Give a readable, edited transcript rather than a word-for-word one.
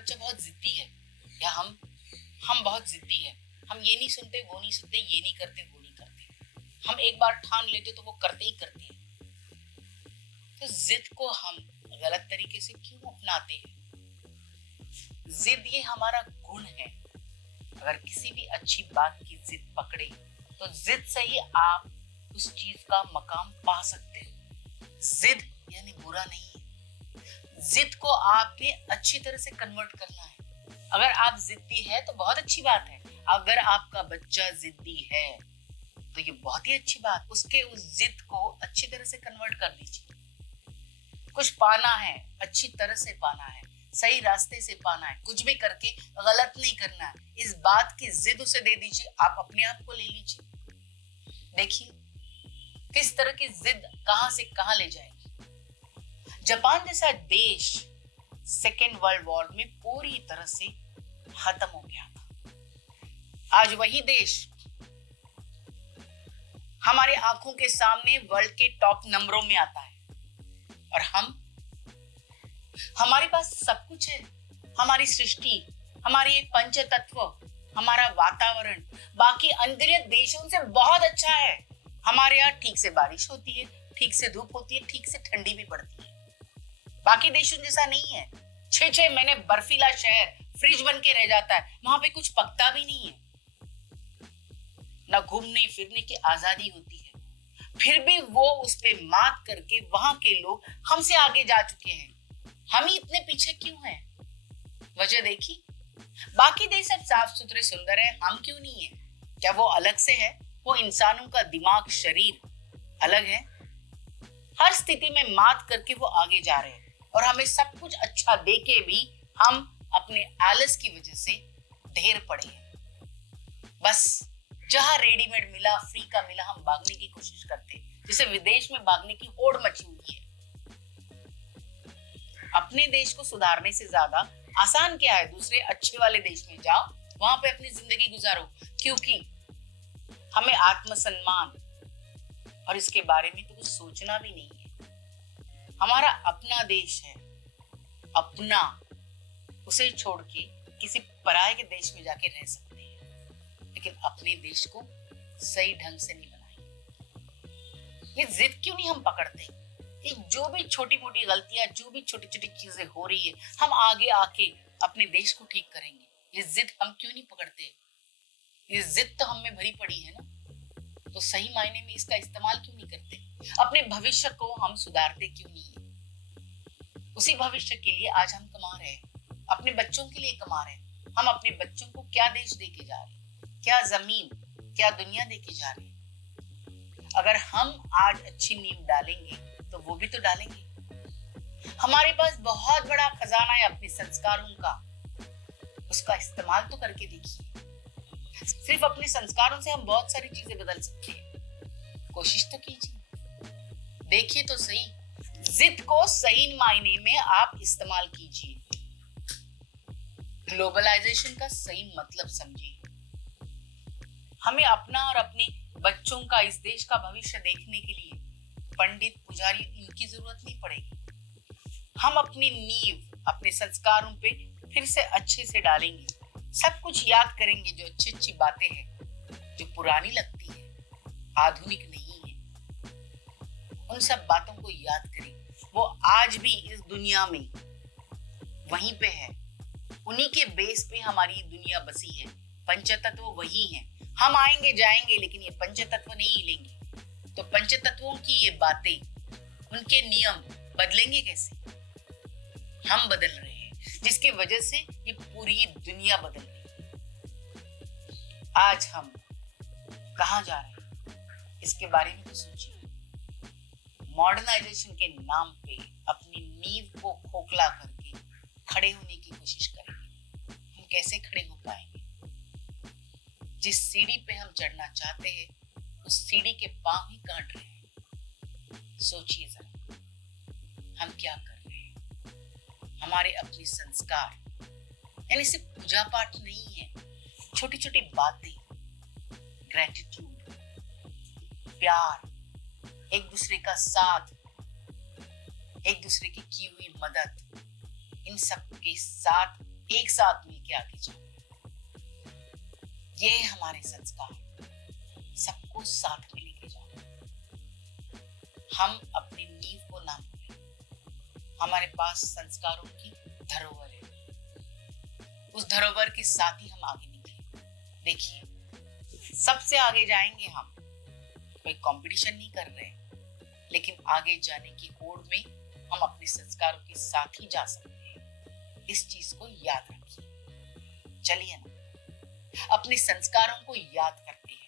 बच्चा बहुत जिद्दी है, या हम बहुत जिद्दी है, हम ये नहीं सुनते, वो नहीं सुनते, ये नहीं करते, वो नहीं करते, हम एक बार ठान लेते तो वो करते ही करते हैं। तो जिद को हम गलत तरीके से क्यों अपनाते हैं? जिद ये हमारा गुण है। अगर किसी भी अच्छी बात की जिद पकड़े तो जिद से ही आप उस चीज का मकाम पा सकते हैं। जिद यानी बुरा नहीं है। जिद को आपने अच्छी तरह से कन्वर्ट करना है। अगर आप जिद्दी है तो बहुत अच्छी बात है। अगर आपका बच्चा जिद्दी है तो ये बहुत ही अच्छी बात, उसके उस जिद को अच्छी तरह से कन्वर्ट कर दीजिए। कुछ पाना है, अच्छी तरह से पाना है, सही रास्ते से पाना है, कुछ भी करके गलत नहीं करना है, इस बात की जिद उसे दे दीजिए। आप अपने आप को ले लीजिए, देखिए किस तरह की जिद कहां से कहां ले जाएगी। जापान जैसा देश सेकेंड वर्ल्ड वॉर में पूरी तरह से खत्म हो गया था। आज वही देश हमारे आंखों के सामने वर्ल्ड के टॉप नंबरों में आता है, और हमारे पास सब कुछ है। हमारी सृष्टि, हमारी एक पंच तत्व, हमारा वातावरण बाकी अंतरिक्ष देशों से बहुत अच्छा है। हमारे यहाँ ठीक से बारिश होती है, ठीक से धूप होती है, ठीक से ठंडी भी पड़ती है। बाकी देशों जैसा नहीं है। 6-6 महीने बर्फीला शहर फ्रिज बन के रह जाता है, वहां पे कुछ पकता भी नहीं है, ना घूमने फिरने की आजादी होती है। फिर भी वो उस पे मात करके वहां के लोग हमसे आगे जा चुके हैं। हम ही इतने पीछे क्यों हैं? वजह देखी, बाकी देश सब साफ सुथरे सुंदर है, हम क्यों नहीं है? क्या वो अलग से है? वो इंसानों का दिमाग शरीर अलग है। हर स्थिति में मात करके वो आगे जा रहे हैं, और हमें सब कुछ अच्छा देके भी हम अपने आलस की वजह से ढेर पड़े हैं। बस जहां रेडीमेड मिला, फ्री का मिला, हम भागने की कोशिश करते हैं, जैसे विदेश में भागने की होड़ मची हुई है। अपने देश को सुधारने से ज्यादा आसान क्या है? दूसरे अच्छे वाले देश में जाओ, वहां पे अपनी जिंदगी गुजारो, क्योंकि हमें आत्मसम्मान और इसके बारे में तो कुछ सोचना भी नहीं है। हमारा अपना देश है, अपना, उसे छोड़ के किसी पराये के देश में जाके रह सकते हैं, लेकिन अपने देश को सही ढंग से नहीं बनाएंगे। ये जिद क्यों नहीं हम पकड़ते? ये जो भी छोटी मोटी गलतियां, जो भी छोटी छोटी चीजें हो रही है, हम आगे आके अपने देश को ठीक करेंगे, ये जिद हम क्यों नहीं पकड़ते? ये जिद तो हम में भरी पड़ी है ना, तो सही मायने में इसका इस्तेमाल क्यों नहीं करते? अपने भविष्य को हम सुधारते क्यों नहीं है? उसी भविष्य के लिए आज हम कमा रहे हैं, अपने बच्चों के लिए कमा रहे हैं। हम अपने बच्चों को क्या देश देके जा रहे हैं, क्या जमीन, क्या दुनिया देके जा रहे हैं? अगर हम आज अच्छी नींव डालेंगे तो वो भी तो डालेंगे। हमारे पास बहुत बड़ा खजाना है अपने संस्कारों का, उसका इस्तेमाल तो करके देखिए। सिर्फ अपने संस्कारों से हम बहुत सारी चीजें बदल सकते हैं, कोशिश तो कीजिए, देखिए तो सही। जिद को सही मायने में आप इस्तेमाल कीजिए, ग्लोबलाइजेशन का सही मतलब समझिए। हमें अपना और अपने बच्चों का, इस देश का भविष्य देखने के लिए पंडित, पुजारी, इनकी जरूरत नहीं पड़ेगी। हम अपनी नींव अपने संस्कारों पे फिर से अच्छे से डालेंगे, सब कुछ याद करेंगे, जो अच्छी अच्छी बातें हैं, जो पुरानी लगती है, आधुनिक नहीं है, उन सब बातों को याद करें। वो आज भी इस दुनिया में वहीं पे है, उन्हीं के बेस पे हमारी दुनिया बसी है। पंचतत्व वही हैं। हम आएंगे जाएंगे, लेकिन ये पंचतत्व नहीं हिलेंगे। तो पंचतत्वों की ये बातें, उनके नियम बदलेंगे कैसे? हम बदल रहे हैं, जिसकी वजह से ये पूरी दुनिया बदल रही है। आज हम कहां जा रहे हैं, इसके बारे में तो सोचिए। मॉडर्नाइजेशन के नाम पे अपनी नींव को खोखला करके खड़े होने की कोशिश करेंगे। हम कैसे खड़े हो पाएंगे? जिस सीढ़ी पे हम चढ़ना चाहते हैं, उस सीढ़ी के पांव ही काट रहे हैं। सोचिए जरा, हम क्या कर रहे हैं? हमारे अपने संस्कार, यानी सिर्फ पूजा पाठ नहीं है, छोटी छोटी बातें, ग्रेटिट्यूड, प्यार, एक दूसरे का साथ, एक दूसरे की हुई मदद, इन सब के साथ एक साथ मिलके आगे जाओ। ये हमारे संस्कार, सबको साथ में लेके जाओ। हम अपनी नींव को ना भूलें। हमारे पास संस्कारों की धरोहर है, उस धरोहर के साथ ही हम आगे निकले। देखिए, सबसे आगे जाएंगे हम, कोई कंपटीशन नहीं कर रहे हैं, लेकिन आगे जाने की होड़ में हम अपने संस्कारों के साथ ही जा सकते हैं। इस चीज को याद रखिए। चलिए ना, अपने संस्कारों को याद करते हैं।